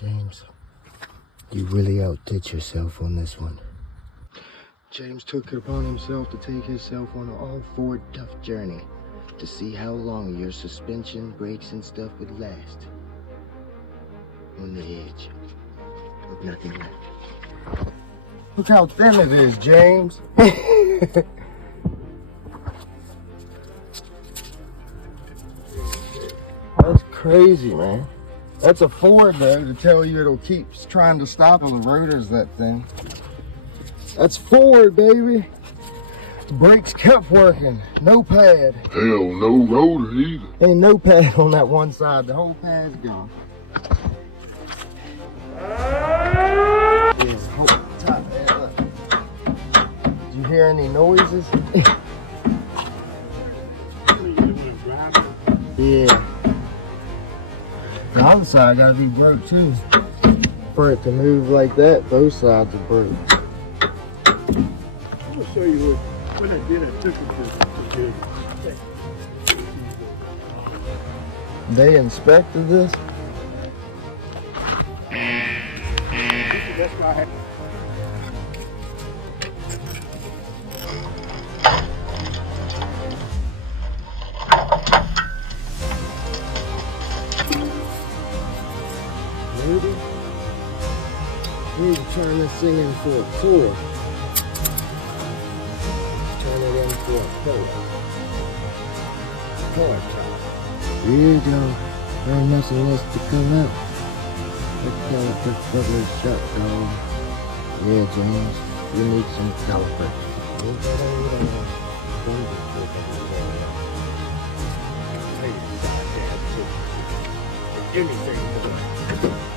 James, you really outdid yourself on this one. James took it upon himself to take himself on an all-Ford tough journey to see how long your suspension, brakes, and stuff would last. On the edge of nothing left. Look how thin it is, James. That's crazy, man. That's a Ford, though, to tell you it'll keep trying to stop on the rotors, that thing. That's Ford, baby. Brakes kept working. No pad. Hell, no rotor either. Ain't no pad on that one side. The whole pad's gone. Yes, hold top there, look. Did you hear any noises? Yeah. The other side gotta be broke too. For it to move like that, both sides are broke. I'm gonna show you what I did. I took it to They inspected this? that's why I had. Maybe. We need to turn this thing into a tour. Turn it into a color top. There you go. Very nice and nice to come out. Let's call it just regular shut though. Yeah, James, you need some calipers. Anything for the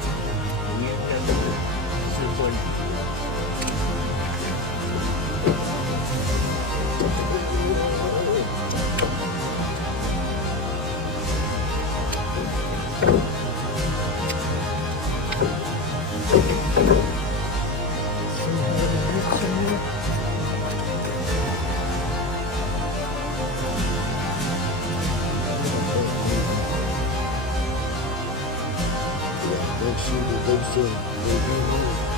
They shoot it, they say, they do